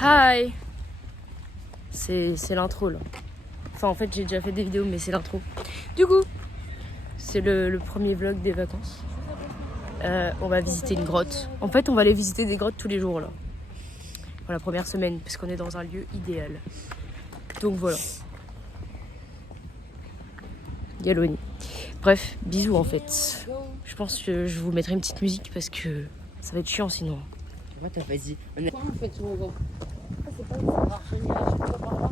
Hi. C'est l'intro là. Enfin en fait j'ai déjà fait des vidéos mais c'est l'intro. Du coup, c'est le premier vlog des vacances. On va visiter une grotte. En fait on va aller visiter des grottes tous les jours là. Pour la première semaine parce qu'on est dans un lieu idéal. Donc voilà. Yaloni. Bref, bisous en fait. Je pense que je vous mettrai une petite musique parce que ça va être chiant sinon. Moi t'as pas dit. Quoi en fait on va. Ah c'est pas ça marche, on ira, je peux par là.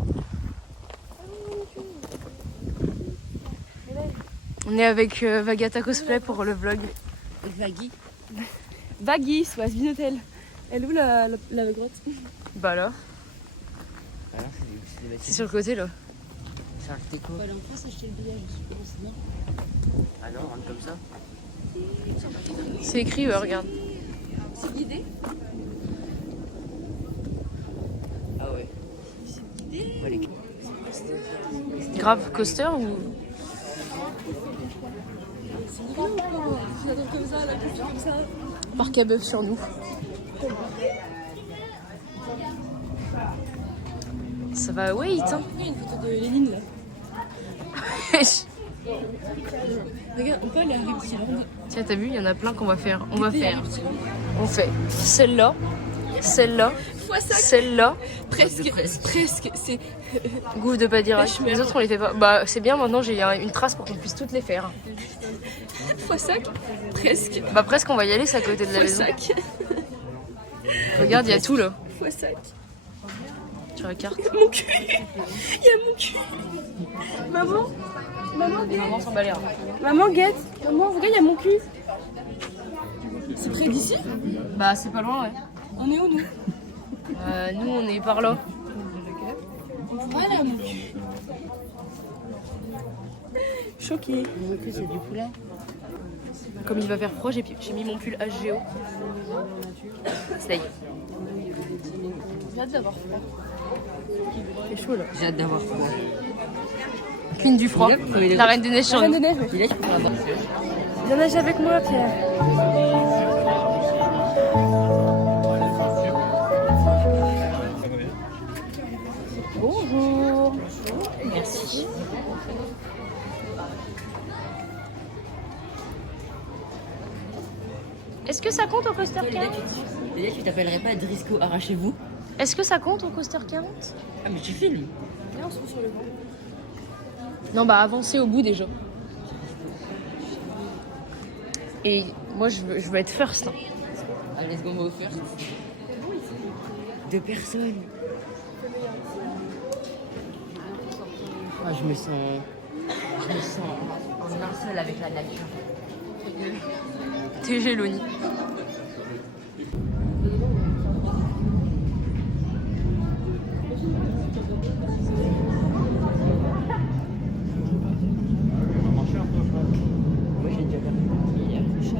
On est avec Vagata Cosplay pour le vlog. Vagui. Baggy, soit Svinotel. Elle est où la grotte? Bah là, Alors c'est c'est sur le côté là. C'est un déco. On va aller en face acheter le billet, je pense, non? Ah non, rentre comme ça. C'est écrit, ouais, regarde. C'est guidé? Ah ouais. Ouais, les... Grave coaster ou. C'est rigolo ou quoi? J'adore comme ça, la coupe comme ça. Marque à bœuf sur nous. Ça va wait hein. Il y a une photo de Lénine là. Regarde, on peut aller à Reptiland. Tiens, t'as vu, il y en a plein qu'on va faire. On fait celle-là, celle-là, Presque. C'est gouffre de Padirac. Les autres on les fait pas. Bah c'est bien, maintenant j'ai une trace pour qu'on puisse toutes les faire. Foissac. Presque. Bah presque on va y aller, c'est à côté de la maison. Foissac. Regarde, il y a tout là. Foissac. Sur la carte. Mon cul. Il y a mon cul. Maman. Maman, guette. Maman s'en bat les reins. Maman, guette. Maman, regarde, il y a mon cul. C'est près d'ici? Bah c'est pas loin ouais. On est où nous? Nous on est par là. Voilà mon cul. Choquée. Mon cul c'est du poulet. Comme il va faire froid, j'ai mis mon pull HGO. Slay. J'ai hâte d'avoir froid. C'est chaud là. J'ai hâte d'avoir froid. Queen du froid. La reine des neiges sur Reine nous. de neige. Et là je peux pas avoir. Viens nager avec moi, Pierre. Bonjour. Merci. Est-ce que ça compte au coaster Toi, 40? Léa, tu t'appellerais pas Drisco Arrachez-vous? Est-ce que ça compte au coaster 40? Ah mais tu filmes. Viens, on se trouve sur le banc. Non, bah avancez au bout déjà. Et moi je veux être first. Hein. Ah let's go, go first. 2 personnes. Ah je me sens en un seul avec la nature. T'es Géloni. Moi j'ai déjà fait hier. Si,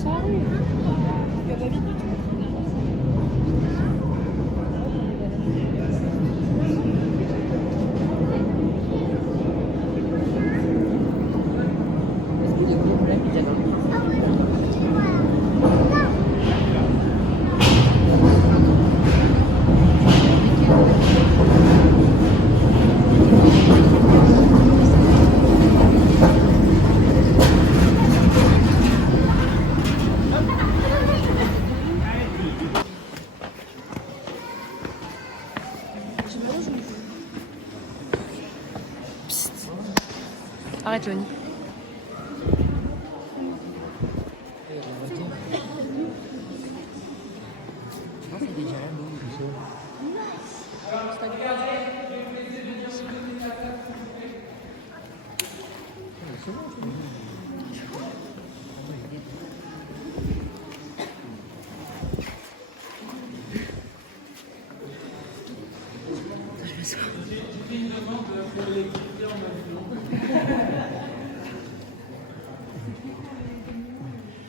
ça arrive. Il y a pas vite. Arrête Loni. Je pense que c'est déjà là-bas.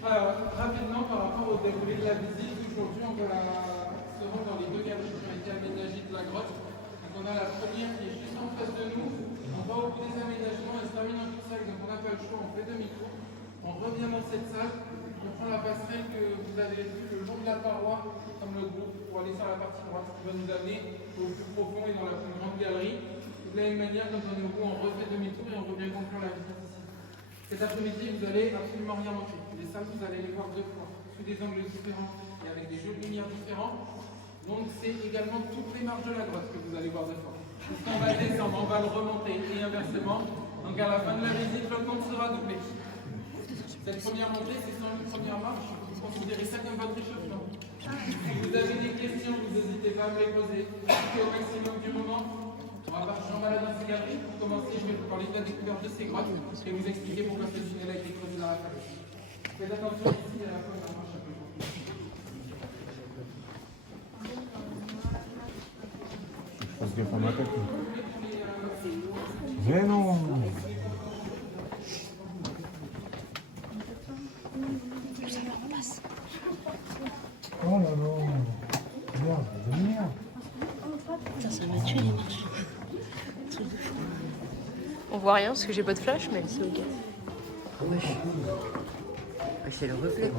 Alors, rapidement, par rapport au déroulé de la visite, aujourd'hui, on se rend dans les 2 galeries qui ont été aménagées de la grotte. Donc, on a la première qui est juste en face de nous. On va au bout des aménagements, elle se termine en cul-de-sac, donc on n'a pas le choix, on fait demi-tour. On revient dans cette salle, on prend la passerelle que vous avez vue le long de la paroi, comme le groupe, pour aller sur la partie droite, qui va nous amener au plus profond et dans la plus grande galerie. De la même manière, quand on est au bout, on refait demi-tour et on revient conclure la visite ici. Cet après-midi, vous allez absolument rien manquer. Les salles, vous allez les voir deux fois, sous des angles différents et avec des jeux de lumière différents. Donc c'est également toutes les marches de la grotte que vous allez voir deux fois. On va le descendre, on va le remonter et inversement. Donc à la fin de la visite, le compte sera doublé. Cette première montée, c'est sans une première marche. Considérez ça comme votre échauffement. Si vous avez des questions, vous n'hésitez pas à me les poser. Au maximum du moment. On va partir en balade dans ces galeries. Pour commencer, je vais vous parler de la découverte de ces grottes et vous expliquer pourquoi ce tunnel a été creusé dans la falaise. Faites attention ici à la première marche un peu. Parce que pour ma tête. Mais non. Oh là là. Merde, de lumière. Ça m'a tué les marches. On voit rien parce que j'ai pas de flash, mais c'est ok. Wesh. C'est le reflet.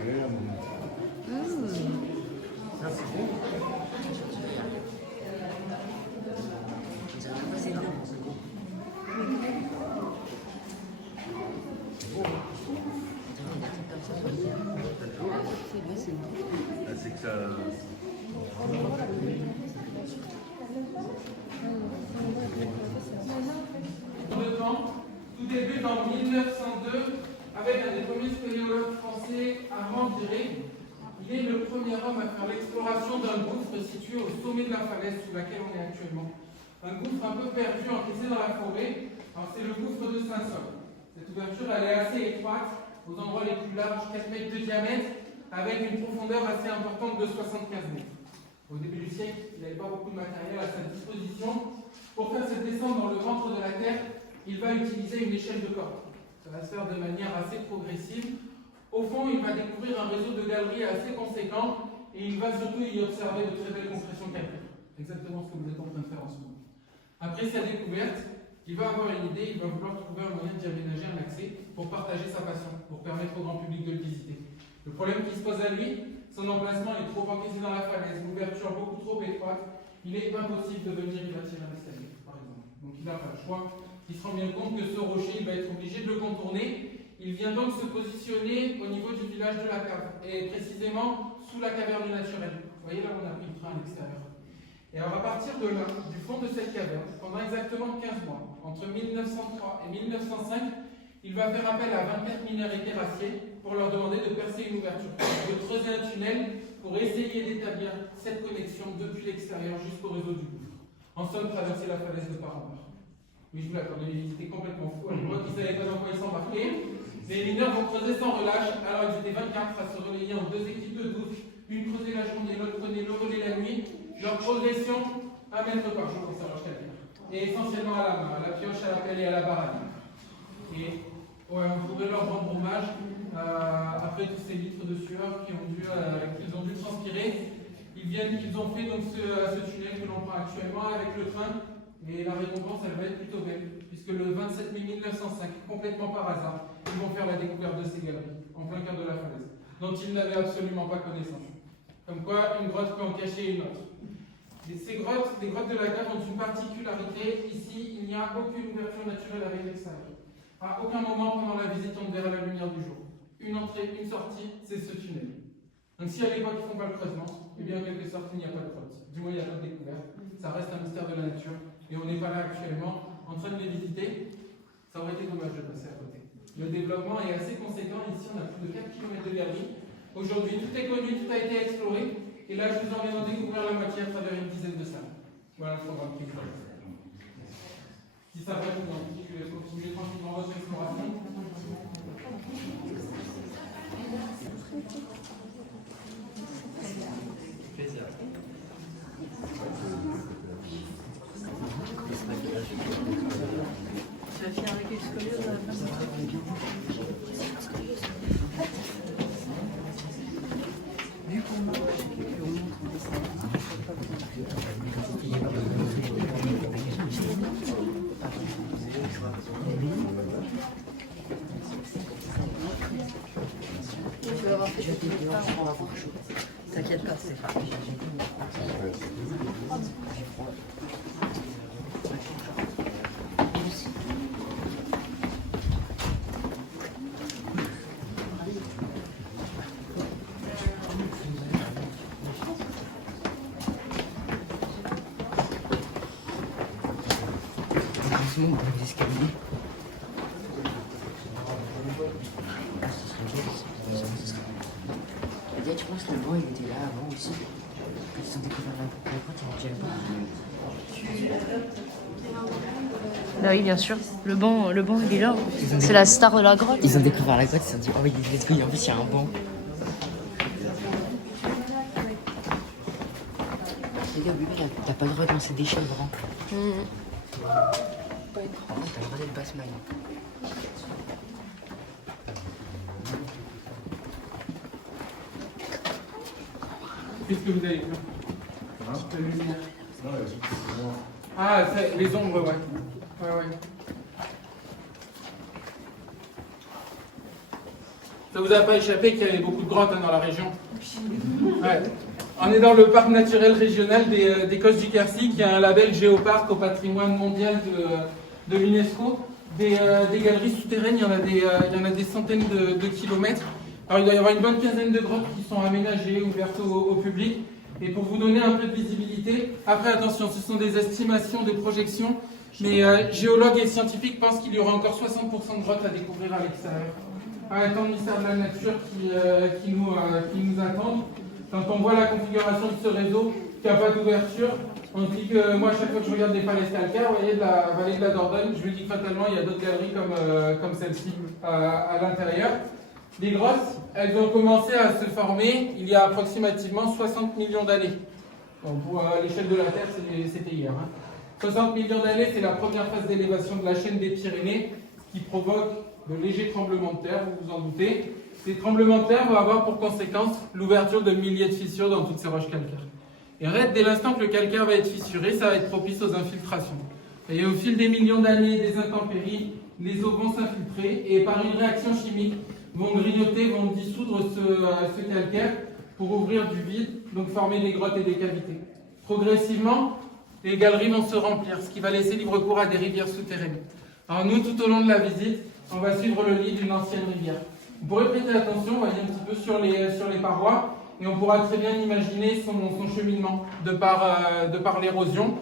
Allez là, maman. Ça, c'est bon. C'est que ça. Le temps, tout débute en 1902 avec un des premiers spéléologues français, Armand Diré. Il est le premier homme à faire l'exploration d'un gouffre situé au sommet de la falaise sous laquelle on est actuellement. Un gouffre un peu perdu, encaissé dans la forêt. Alors c'est le gouffre de Saint-Saul. Cette ouverture elle est assez étroite, aux endroits les plus larges, 4 mètres de diamètre, avec une profondeur assez importante de 75 mètres. Au début du siècle, il n'avait pas beaucoup de matériel à sa disposition. Pour faire cette descente dans le ventre de la Terre, il va utiliser une échelle de corde. Ça va se faire de manière assez progressive. Au fond, il va découvrir un réseau de galeries assez conséquent et il va surtout y observer de très belles compressions calcaires. Exactement ce que vous êtes en train de faire en ce moment. Après sa découverte, il va avoir une idée, il va vouloir trouver un moyen d'y aménager un accès pour partager sa passion, pour permettre au grand public de le visiter. Le problème qui se pose à lui, son emplacement est trop encaissé dans la falaise, l'ouverture beaucoup trop étroite, il est impossible de venir y bâtir un escalier, par exemple. Donc il n'a pas le choix. Il se rend bien compte que ce rocher, il va être obligé de le contourner. Il vient donc se positionner au niveau du village de la Cave, et précisément sous la caverne naturelle. Vous voyez là, on a pris le train à l'extérieur. Et alors à partir de là, du fond de cette caverne, pendant exactement 15 mois, entre 1903 et 1905, il va faire appel à 24 mineurs et terrassiers pour leur demander de percer une ouverture, de creuser un tunnel pour essayer d'établir cette connexion depuis l'extérieur jusqu'au réseau du gouffre. En somme, traverser la falaise de part en part. Oui, je vous l'accorde, ils étaient complètement fous. À l'époque, ils ne savaient pas dans quoi ils s'embarquaient. Les mineurs vont creuser sans relâche. Alors, ils étaient 24 à se relayer en deux équipes de 12. Une creusait la journée, l'autre prenait le relais la nuit. Leur progression, 1 mètre par jour, ça leur calme. Et essentiellement à la main, à la pioche, à la pelle et à la barre. Et ouais, on pourrait leur rendre hommage après tous ces litres de sueur qu'ils ont dû transpirer. Ils ont fait donc ce tunnel que l'on prend actuellement avec le train. Et la récompense, elle va être plutôt belle, puisque le 27 mai 1905, complètement par hasard, ils vont faire la découverte de ces galeries, en plein cœur de la falaise, dont ils n'avaient absolument pas connaissance. Comme quoi, une grotte peut en cacher une autre. Les grottes de la Cave ont une particularité. Ici, il n'y a aucune ouverture naturelle avec l'extérieur. À aucun moment pendant la visite, on ne verra la lumière du jour. Une entrée, une sortie, c'est ce tunnel. Donc si à l'époque, ils ne font pas le creusement, eh bien en quelque sorte, il n'y a pas de grotte. Du moins, il n'y a pas de découverte. Ça reste un mystère de la nature. Et on n'est pas là actuellement en train de les visiter. Ça aurait été dommage de passer à côté. Le développement est assez conséquent. Ici, on a plus de 4 km de galerie. Aujourd'hui, tout est connu, tout a été exploré. Et là, je vous emmène en découvrir la moitié à travers une dizaine de salles. Voilà le programme qui vous intéresse. Si ça va, je vous invite à continuer tranquillement votre exploration. Tu vas finir avec les scolioses à la fin. Vu qu'on montre des on va avoir chaud. T'inquiète pas, c'est pas. Doucement, dans les escaliers. Tu penses que le banc il était là avant aussi? Quand ils ont découvert la grotte, il était déjà là. Bah oui, bien sûr. Le banc il est là. C'est la star de la grotte. Ils ont découvert la grotte, ils se sont dit, oh oui, let's go, en plus il y a un banc. Les gars, bébé, t'as pas le droit de lancer des chèvres, hein. T'as le droit d'être basse maille. Qu'est-ce que vous avez vu? Ah, c'est les ombres, ouais. Ouais. Ça vous a pas échappé qu'il y avait beaucoup de grottes dans la région? Ouais. On est dans le parc naturel régional des Cosses du Quercy, qui a un label Géoparc au patrimoine mondial de l'UNESCO. Des galeries souterraines, il y en a des centaines de kilomètres. Alors il doit y avoir une bonne quinzaine de grottes qui sont aménagées, ouvertes au public. Et pour vous donner un peu de visibilité, après attention, ce sont des estimations, des projections, mais géologues et scientifiques pensent qu'il y aura encore 60% de grottes à découvrir à l'extérieur. Tant le ministère de la Nature qui nous attendent. Quand on voit la configuration de ce réseau, qui n'a pas d'ouverture, on se dit que moi, à chaque fois que je regarde des falaises calcaires, vous voyez, de la vallée de la Dordogne, je me dis que fatalement, il y a d'autres galeries comme celle-ci à l'intérieur. Les grottes, elles ont commencé à se former il y a approximativement 60 millions d'années. Pour l'échelle de la Terre, c'était hier. 60 millions d'années, c'est la première phase d'élévation de la chaîne des Pyrénées, qui provoque de légers tremblements de terre, vous vous en doutez. Ces tremblements de terre vont avoir pour conséquence l'ouverture de milliers de fissures dans toutes ces roches calcaires. Et dès l'instant que le calcaire va être fissuré, ça va être propice aux infiltrations. Et au fil des millions d'années, des intempéries, les eaux vont s'infiltrer et par une réaction chimique, vont grignoter, vont dissoudre ce calcaire pour ouvrir du vide, donc former des grottes et des cavités. Progressivement, les galeries vont se remplir, ce qui va laisser libre cours à des rivières souterraines. Alors nous, tout au long de la visite, on va suivre le lit d'une ancienne rivière. Vous pourrez prêter attention, on va dire un petit peu sur les parois, et on pourra très bien imaginer son cheminement de par l'érosion.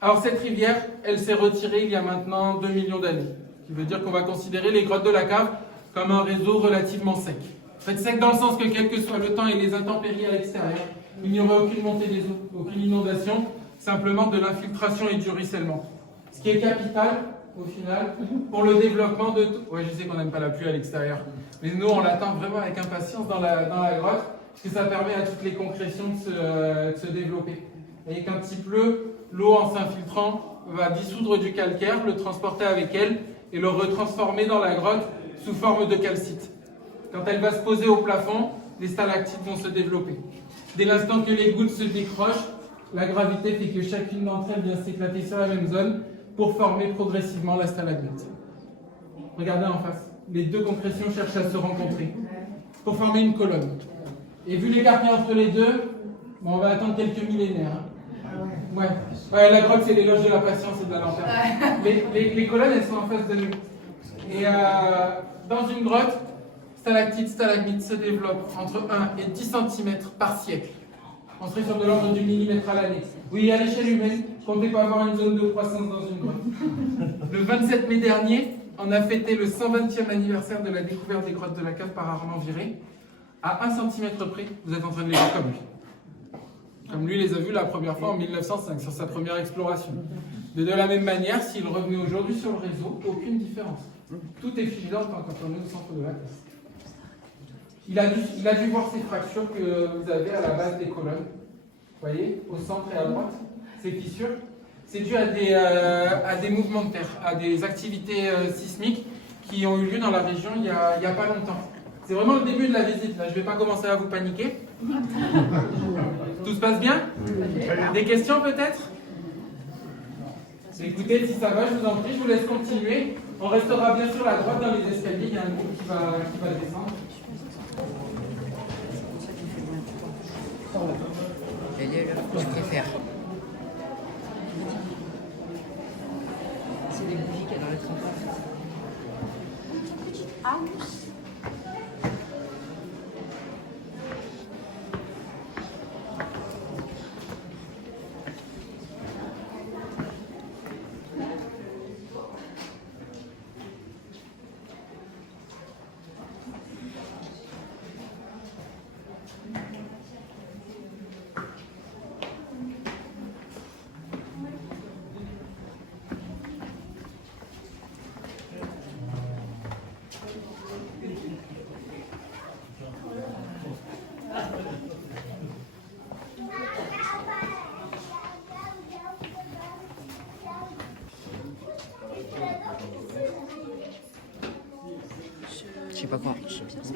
Alors cette rivière, elle s'est retirée il y a maintenant 2 millions d'années, ce qui veut dire qu'on va considérer les grottes de la cave comme un réseau relativement sec. En fait, sec dans le sens que quel que soit le temps et les intempéries à l'extérieur, il n'y aura aucune montée des eaux, aucune inondation, simplement de l'infiltration et du ruissellement. Ce qui est capital, au final, pour le développement de tout. Ouais, je sais qu'on n'aime pas la pluie à l'extérieur, mais nous, on l'attend vraiment avec impatience dans la grotte, parce que ça permet à toutes les concrétions de se développer. Et quand il pleut, l'eau, en s'infiltrant, va dissoudre du calcaire, le transporter avec elle, et le retransformer dans la grotte sous forme de calcite. Quand elle va se poser au plafond, les stalactites vont se développer. Dès l'instant que les gouttes se décrochent, la gravité fait que chacune d'entre elles vient s'éclater sur la même zone pour former progressivement la stalagmite. Regardez en face, les deux concrétions cherchent à se rencontrer pour former une colonne. Et vu l'écart qu'il y a entre les deux, on va attendre quelques millénaires. Ouais, la grotte, c'est l'éloge de la patience et de la lenteur. Les colonnes, elles sont en face de nous. Et dans une grotte, stalactites, stalagmites se développent entre 1 et 10 cm par siècle. On serait sur de l'ordre du millimètre à l'année. Oui, à l'échelle humaine, comptez pas avoir une zone de croissance dans une grotte. Le 27 mai dernier, on a fêté le 120e anniversaire de la découverte des grottes de la cave par Armand Viré. À 1 cm près, vous êtes en train de les voir comme lui. Comme lui les a vus la première fois en 1905, sur sa première exploration. De la même manière, s'il revenait aujourd'hui sur le réseau, aucune différence. Tout est filigrane quand on est au centre de la classe. Il a dû voir ces fractures que vous avez à la base des colonnes. Vous voyez, au centre et à droite, ces fissures. C'est dû à des mouvements de terre, à des activités sismiques qui ont eu lieu dans la région il y a pas longtemps. C'est vraiment le début de la visite. Là, je ne vais pas commencer à vous paniquer. Tout se passe bien? Des questions peut-être? Écoutez, si ça va, je vous en prie, je vous laisse continuer. On restera bien sûr à droite dans les escaliers, il y a un groupe qui va descendre. Elle est là, je préfère. C'est les bougies qu'il y a dans le train.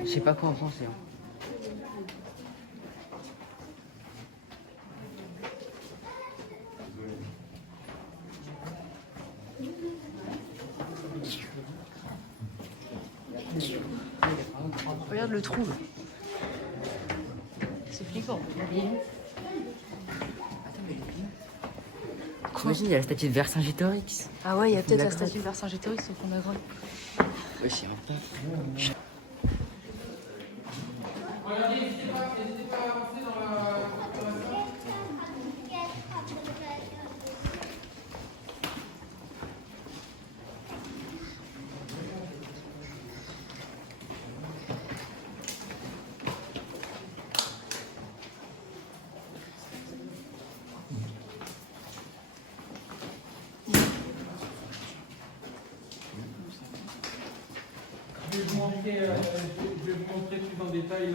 Je sais pas quoi en penser. Regarde le trou. C'est flippant. T'imagines, il y a la statue de Vercingétorix. Ah ouais, il y a peut-être la statue de Vercingétorix au fond de la grotte. Ouais, c'est un peu. Regardez, n'hésitez pas à avancer dans la préparation. Je vais vous montrer plus en détail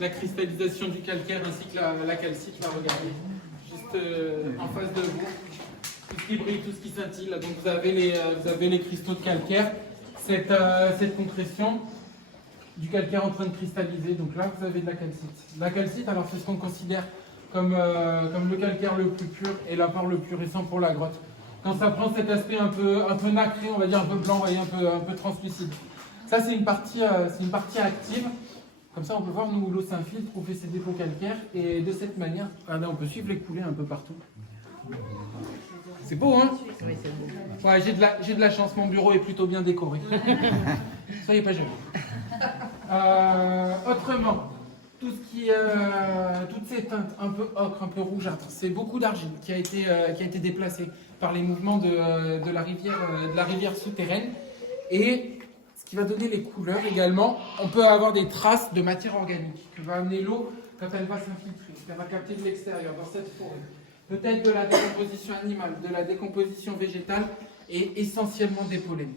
la cristallisation du calcaire ainsi que la calcite. Là, regardez, juste en face de vous, tout ce qui brille, tout ce qui scintille. Là, donc vous avez les cristaux de calcaire, cette compression du calcaire en train de cristalliser. Donc là, vous avez de la calcite. La calcite, alors c'est ce qu'on considère comme le calcaire le plus pur et l'apport le plus récent pour la grotte. Quand ça prend cet aspect un peu nacré, on va dire un peu blanc, voyez, un peu translucide. Ça, c'est une partie active. Comme ça, on peut voir, nous, l'eau s'infiltre, on fait ses dépôts calcaires. Et de cette manière, on peut suivre les coulées un peu partout. C'est beau, hein? Oui, c'est beau. Ouais, j'ai de la chance, mon bureau est plutôt bien décoré. Soyez pas jaloux. Autrement, toutes ces teintes un peu ocre, un peu rougeâtres, c'est beaucoup d'argile qui a été déplacée par les mouvements de la rivière souterraine. Et ce qui va donner les couleurs également, on peut avoir des traces de matière organique que va amener l'eau quand elle va s'infiltrer, qu'elle va capter de l'extérieur dans cette forêt. Peut-être de la décomposition animale, de la décomposition végétale et essentiellement des pollens.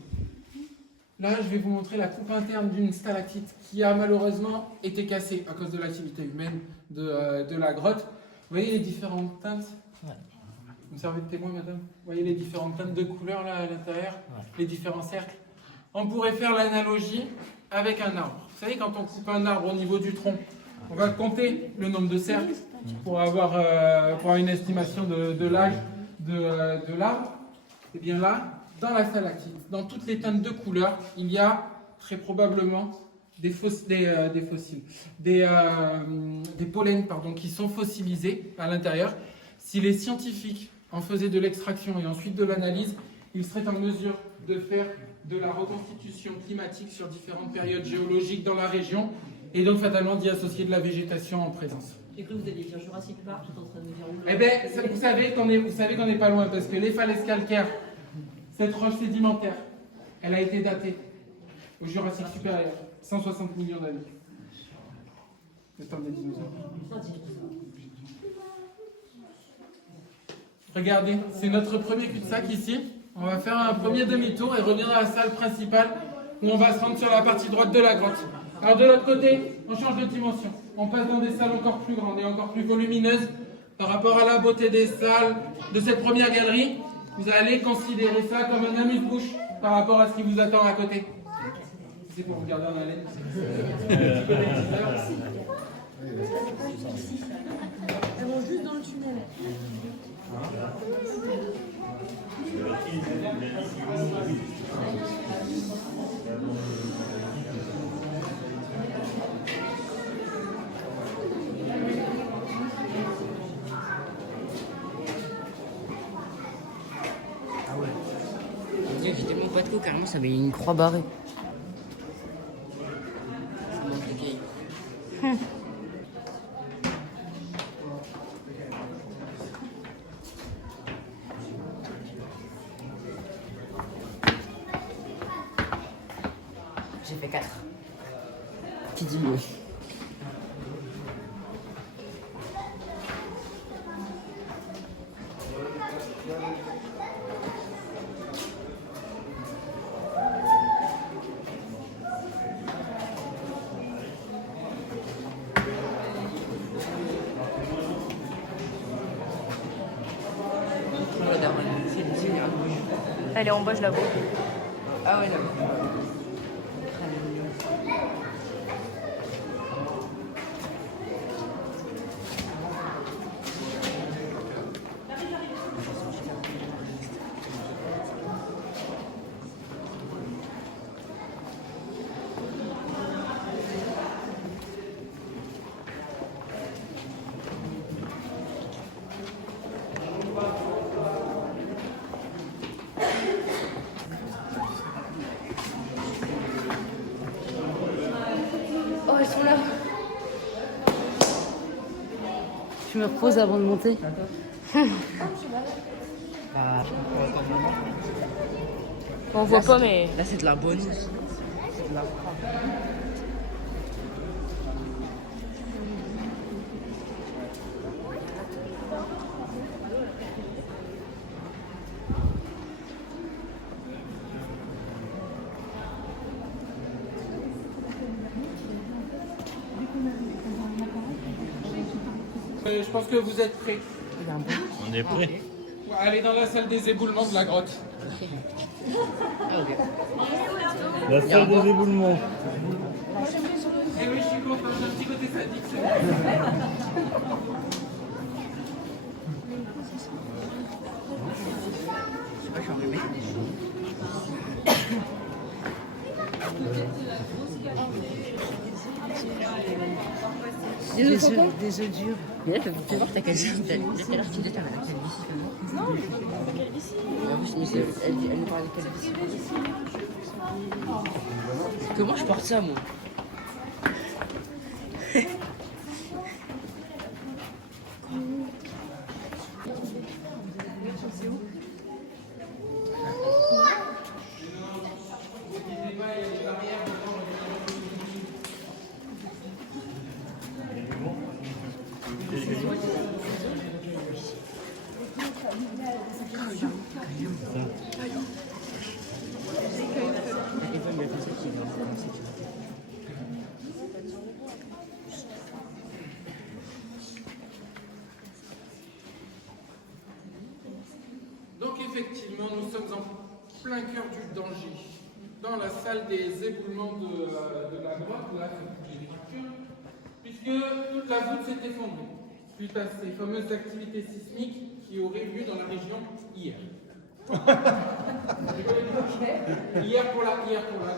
Là, je vais vous montrer la coupe interne d'une stalactite qui a malheureusement été cassée à cause de l'activité humaine de la grotte. Vous voyez les différentes teintes? Vous me servez de témoin, madame? Vous voyez les différentes teintes de couleurs là à l'intérieur? Les différents cercles? On pourrait faire l'analogie avec un arbre. Vous savez, quand on coupe un arbre au niveau du tronc, on va compter le nombre de cercles pour avoir une estimation de l'âge de l'arbre. Et bien là, dans la stalactite, dans toutes les teintes de couleurs, il y a très probablement des pollens qui sont fossilisés à l'intérieur. Si les scientifiques en faisaient de l'extraction et ensuite de l'analyse, ils seraient en mesure de faire de la reconstitution climatique sur différentes périodes géologiques dans la région et donc fatalement d'y associer de la végétation en présence. J'ai cru que vous alliez dire Jurassic Park, tout en train de me dire oula. Eh bien, vous savez qu'on n'est pas loin parce que les falaises calcaires, cette roche sédimentaire, elle a été datée au Jurassique supérieur, 160 millions d'années. Le temps des dinosaures. Regardez, c'est notre premier cul-de-sac ici. On va faire un premier demi-tour et revenir à la salle principale où on va se rendre sur la partie droite de la grotte. Alors de l'autre côté, on change de dimension. On passe dans des salles encore plus grandes et encore plus volumineuses par rapport à la beauté des salles de cette première galerie. Vous allez considérer ça comme un amuse-bouche par rapport à ce qui vous attend à côté. C'est pour vous garder en haleine. Elles vont juste dans le tunnel. photo, carrément, ça met une croix barrée. Ça manque les cailles. J'ai fait 4. Qui dit mieux? Elle est en bas, je la vois. Ah ouais, là-bas. Oh, ils sont là. Je me repose avant de monter. On voit pas, mais. Là, c'est de la bonne. Je pense que vous êtes prêts. On est prêt. Allez dans la salle des éboulements de la grotte. La salle des éboulements. Eh oui, je suis content, j'ai un petit côté sadique, c'est bon. Des œufs durs. Mais là, fais voir ta calvitie. Tout à l'heure, tu disais t'avais la calvitie. Non, je ne parle pas de calvitie. Ah oui, mais elle nous parle de calvitie. Comment je porte ça, moi? Donc effectivement, nous sommes en plein cœur du danger, dans la salle des éboulements de la grotte, là, c'est les structures, puisque toute la voûte s'est effondrée, suite à ces fameuses activités sismiques qui auraient lieu dans la région hier. Hier pour la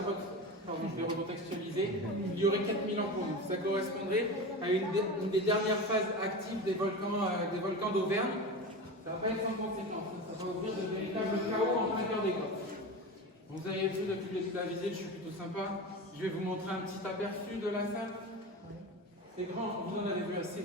grotte, pardon, je vais recontextualiser, il y aurait 4000 ans pour nous. Ça correspondrait à une des dernières phases actives des volcans d'Auvergne. Ça va pas être sans conséquence, ça va ouvrir de véritables chaos en plein cœur des grottes. Vous avez vu depuis le début de la visite, je suis plutôt sympa. Je vais vous montrer un petit aperçu de la salle. C'est grand, vous en avez vu assez.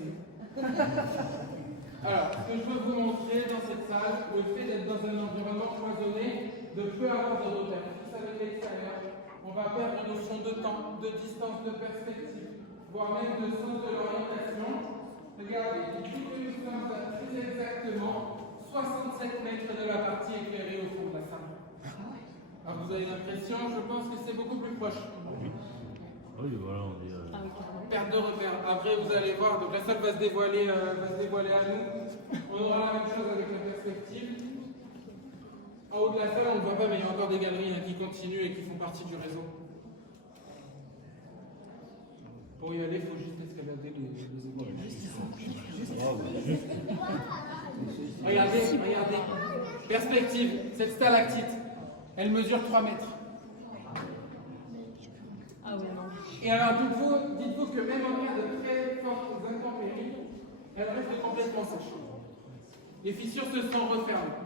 Alors, ce que je veux vous montrer dans cette salle, le fait d'être dans un environnement cloisonné, de peu avoir de repères. Tout ça avec l'extérieur, on va perdre une notion de temps, de distance, de perspective, voire même de sens de l'orientation. Regardez, depuis que nous sommes à très exactement 67 mètres de la partie éclairée au fond de la salle. Alors vous avez l'impression, je pense que c'est beaucoup plus proche. Oui, voilà, on est. Perte de repères. Après, vous allez voir, donc la salle va se dévoiler à nous. On aura la même chose avec la perspective. En haut de la salle, on ne voit pas, mais il y a encore des galeries qui continuent et qui font partie du réseau. Pour y aller, il faut juste escalader les éboulements. Regardez. Perspective, cette stalactite, elle mesure 3 mètres. Ah ouais, non. Et alors, dites-vous que même en cas de très fortes intempéries, elle reste complètement sèche. Les fissures se sont refermées.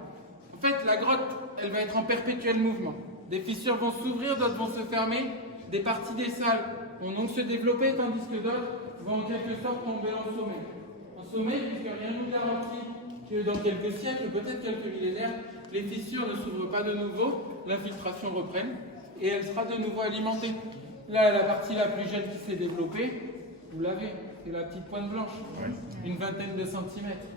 En fait, la grotte, elle va être en perpétuel mouvement. Des fissures vont s'ouvrir, d'autres vont se fermer. Des parties des salles vont donc se développer, tandis que d'autres vont en quelque sorte tomber en sommet. En sommet, puisque rien ne nous garantit que dans quelques siècles, peut-être quelques millénaires, les fissures ne s'ouvrent pas de nouveau, l'infiltration reprenne, et elle sera de nouveau alimentée. Là, la partie la plus jeune qui s'est développée, vous l'avez, c'est la petite pointe blanche, une vingtaine de centimètres.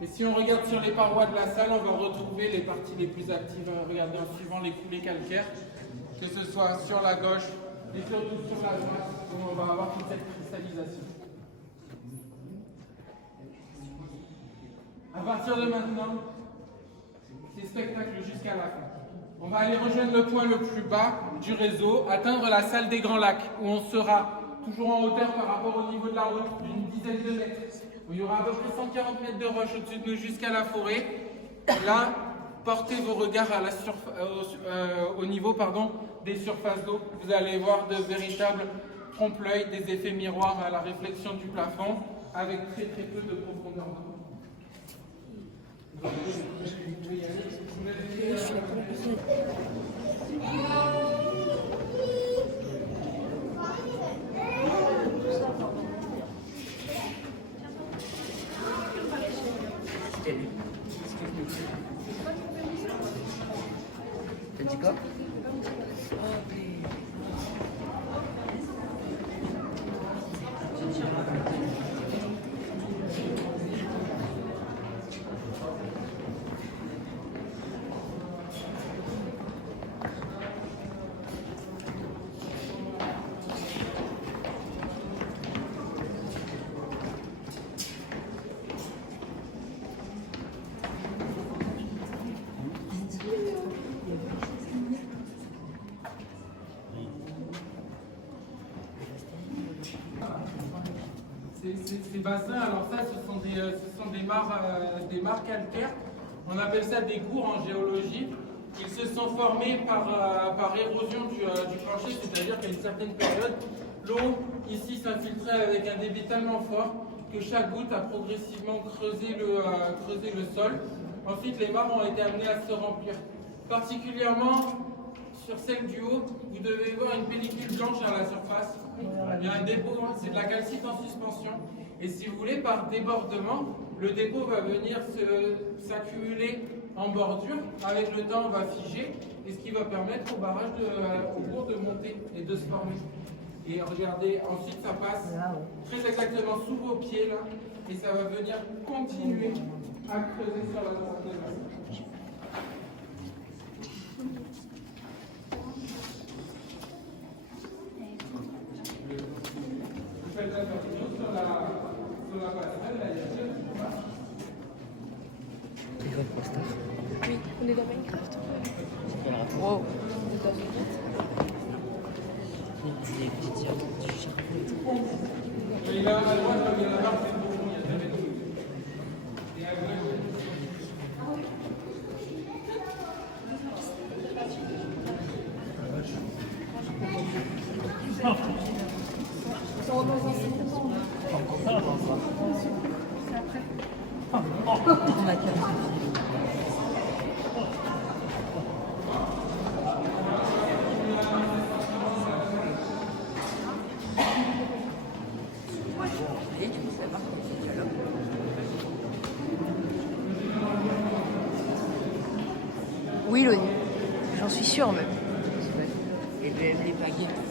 Et si on regarde sur les parois de la salle, on va retrouver les parties les plus actives. Regardez en suivant les coulées calcaires, que ce soit sur la gauche et surtout sur la droite, où on va avoir toute cette cristallisation. À partir de maintenant, c'est spectacle jusqu'à la fin. On va aller rejoindre le point le plus bas du réseau, atteindre la salle des Grands Lacs, où on sera toujours en hauteur par rapport au niveau de la route d'une dizaine de mètres, où il y aura à peu près 140 mètres de roche au-dessus de nous jusqu'à la forêt. Là, portez vos regards à au niveau des surfaces d'eau. Vous allez voir de véritables trompe-l'œil, des effets miroirs à la réflexion du plafond, avec très très peu de profondeur d'eau. T'as dit quoi? Ces bassins, alors ça, ce sont des mares calcaires. On appelle ça des gours en géologie. Ils se sont formés par érosion du plancher, c'est-à-dire qu'à une certaine période, l'eau ici s'infiltrait avec un débit tellement fort que chaque goutte a progressivement creusé le sol. Ensuite, les mares ont été amenées à se remplir. Particulièrement sur celle du haut, vous devez voir une pellicule blanche à la surface. Il y a un dépôt, c'est de la calcite en suspension. Et si vous voulez, par débordement, le dépôt va venir s'accumuler en bordure. Avec le temps, on va figer. Et ce qui va permettre au barrage, au cours, de monter et de se former. Et regardez, ensuite ça passe très exactement sous vos pieds là. Et ça va venir continuer à creuser sur la droite de la. Vous faites attention sur la passerelle, là, il y a deux Oui, on est dans Minecraft. Wow. Et là, à droite, il y a la barre, c'est bon, il y a jamais de doute. Et à gauche, Oui, Loni. J'en suis sûre même. Et les baguettes.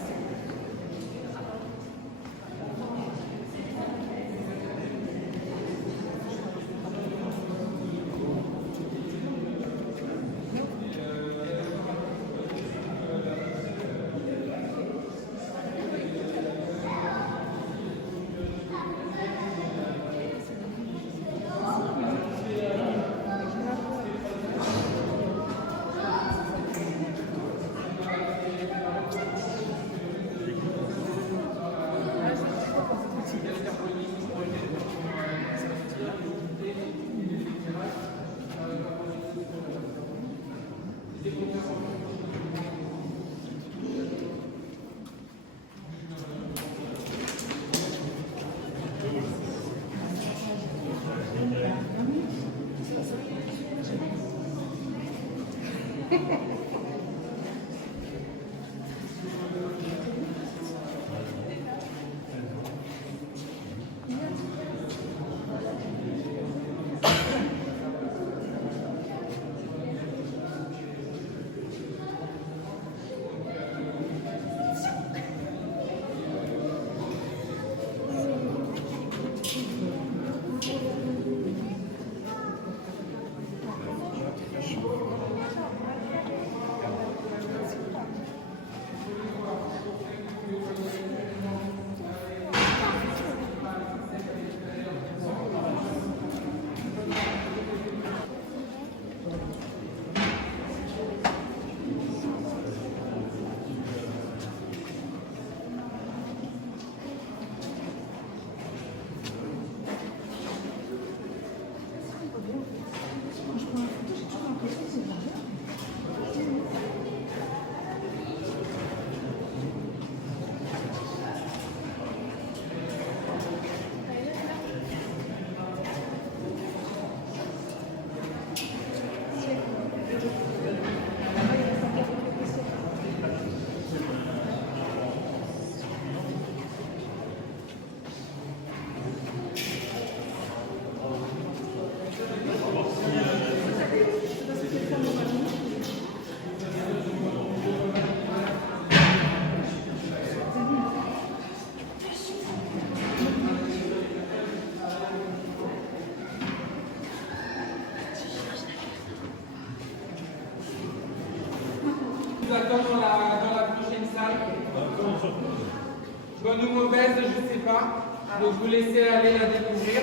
bonne ou mauvaise, je ne sais pas. Donc vous laissez aller la découvrir.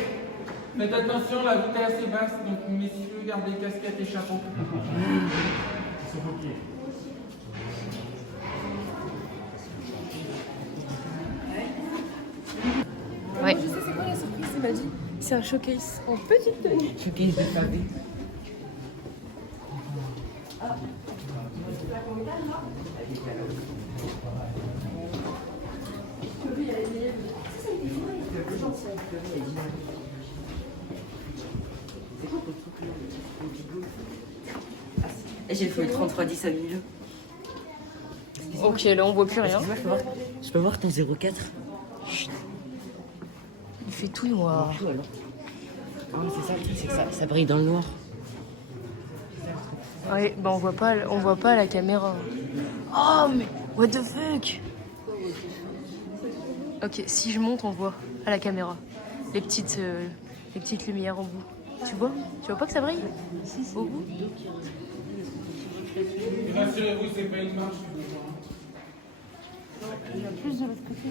Faites attention, la voûte est assez basse, donc messieurs, gardez casquette et chapeau. Ouais. Je sais c'est quoi la surprise, il m'a dit. C'est un showcase en petite tenue. Showcase de pavé. J'ai fait le 3310 à 1000. Ok, là on voit plus rien. Je peux voir ton 04? Il fait tout noir. Tout alors. Ah, c'est ça le truc, c'est que ça brille dans le noir. Ouais, bah on voit pas à la caméra. Oh mais what the fuck? Ok, si je monte, on voit à la caméra les petites lumières en bout. Tu vois pas que ça brille? Au bout. Et rassurez-vous, c'est pas une marche. Il y a plus de l'autre côté.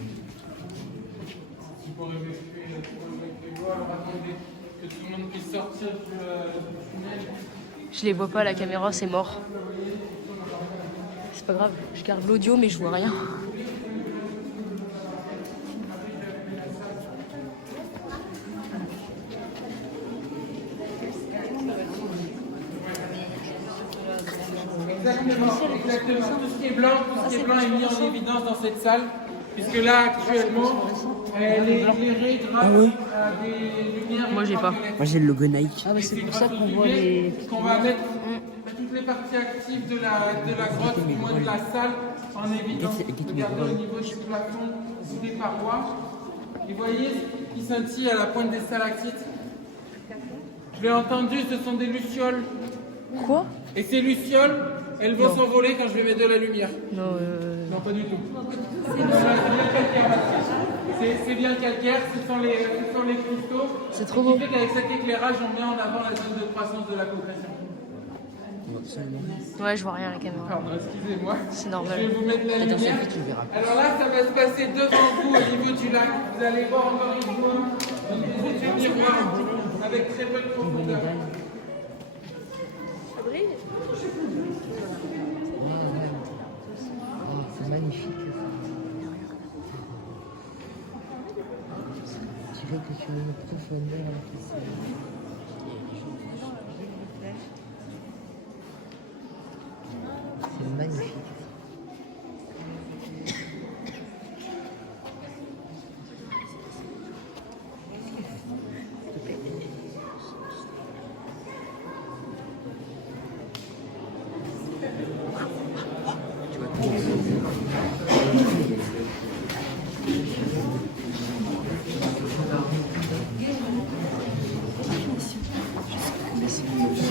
Pour évacuer les voies, alors attendez que tout le monde puisse sortir du tunnel. Je les vois pas à la caméra, c'est mort. C'est pas grave, je garde l'audio mais je vois rien. Exactement. Tout ce qui est blanc, est mis en évidence dans cette salle, puisque là actuellement, elle est éclairée grâce à des lumières. Moi j'ai pas. ultraviolettes. Moi j'ai le logo Nike. Ah bah c'est pour ça grâce qu'on aux voit UV les... qu'on va mettre toutes les parties actives de la grotte, du moins de la salle, en évidence. Regardez au niveau du plafond ou des parois. Et voyez ce qui scintille à la pointe des stalactites. Je l'ai entendu, ce sont des lucioles. Quoi? Et ces lucioles, elles vont s'envoler quand je vais mettre de la lumière. Non, Non, pas du tout. C'est bien calcaire. C'est bien calcaire, ce sont les cristaux. c'est trop Ce beau. qui fait qu'avec cet éclairage, on met en avant la zone de croissance de la compression. Ouais, je vois rien à la caméra. Pardon, excusez-moi. C'est Je normal. vais vous mettre la lumière. Alors là, ça va se passer devant vous au niveau du lac. Vous allez voir encore une fois une visite du miroir avec très peu de profondeur. Ça brille? C'est magnifique. Tu veux que tu aies une profondeur. C'est magnifique.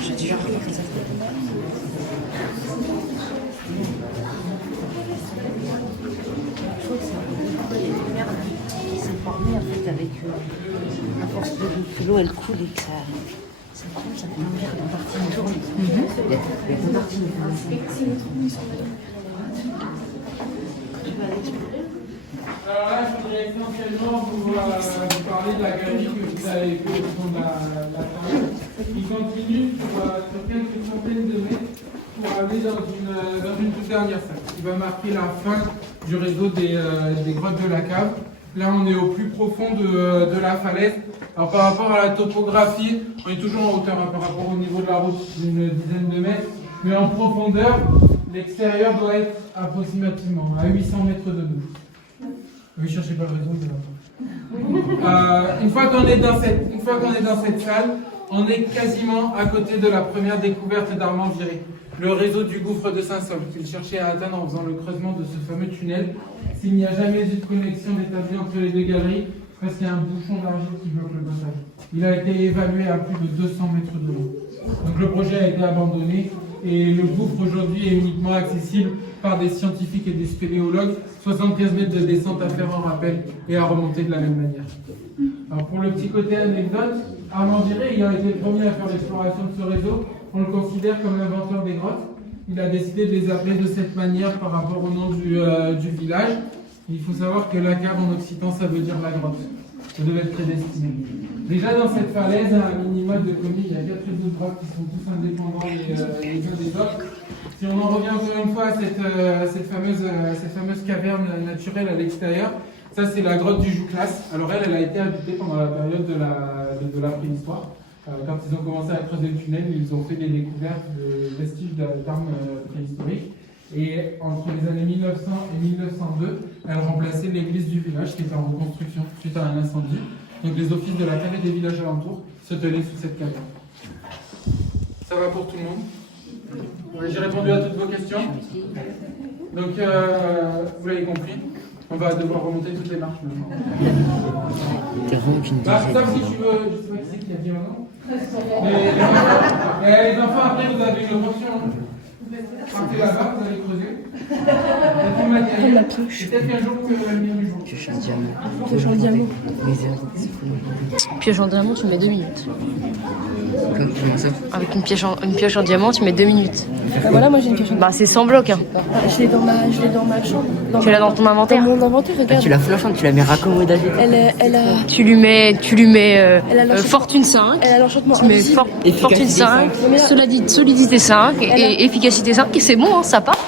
J'ai déjà regardé ça. C'est formé en fait avec à force que l'eau elle coule et que ça coule, ça fait une partie de tourne. Il y a une partie de Alors là, je voudrais essentiellement vous parler de la galerie que vous avez vue au fond de la table, qui continue sur quelques centaines de mètres pour aller dans une toute dernière salle, qui va marquer la fin du réseau des grottes de la cave. Là, on est au plus profond de la falaise. Alors, par rapport à la topographie, on est toujours en hauteur par rapport au niveau de la route d'une dizaine de mètres, mais en profondeur, l'extérieur doit être approximativement à 800 mètres de nous. Oui, cherchez pas le réseau, une fois qu'on est dans cette salle, on est quasiment à côté de la première découverte d'Armand Viré, le réseau du gouffre de Saint-Saul, qu'il cherchait à atteindre en faisant le creusement de ce fameux tunnel. S'il n'y a jamais eu de connexion établie entre les deux galeries, parce qu'il y a un bouchon d'argile qui bloque le passage. Il a été évalué à plus de 200 mètres de long. Donc le projet a été abandonné et le gouffre aujourd'hui est uniquement accessible par des scientifiques et des spéléologues. 75 mètres de descente à faire en rappel et à remonter de la même manière. Alors pour le petit côté anecdote, Armand Viré, il a été le premier à faire l'exploration de ce réseau. On le considère comme l'inventeur des grottes. Il a décidé de les appeler de cette manière par rapport au nom du village. Il faut savoir que la cave en occitan, ça veut dire la grotte. Ça devait être prédestiné. Déjà dans cette falaise, à un minimum de commis, il y a 4 réseaux de droite qui sont tous indépendants les uns des autres. Si on en revient encore une fois à cette fameuse caverne naturelle à l'extérieur, ça c'est la grotte du Jouclas. Alors elle a été habitée pendant la période de la préhistoire. Quand ils ont commencé à creuser le tunnel, ils ont fait des découvertes de vestiges d'armes préhistoriques. Et entre les années 1900 et 1902, elle remplaçait l'église du village qui était en reconstruction suite à un incendie. Donc les offices de la cave et des villages alentours se tenaient sous cette caverne. Ça va pour tout le monde? J'ai répondu à toutes vos questions. Donc vous l'avez compris, on va devoir remonter toutes les marches maintenant. Sauf si tu veux, je sais pas qui c'est qui a dit maintenant. Mais les enfants, après vous avez une option. Partez là-bas, vous allez creuser. La pioche. Peut-être qu'un jour que la lumière du jour. Pioche en diamant. Pioche en diamant, tu mets 2 minutes. Comment ça? Avec une pioche en diamant, tu mets 2 minutes. Bah voilà, moi j'ai une pioche en diamant. Bah c'est 100 blocs. Hein. Je l'ai dans ma chambre. Tu l'as dans ton inventaire. Dans mon inventaire, regarde. Tu la flashes, tu la mets raccommodée. Elle a. Tu lui mets Elle a fortune 5. Elle a l'enchantement Tu mets invisible. fortune 5, solidité 5 et efficacité 5 et c'est bon, hein, ça part.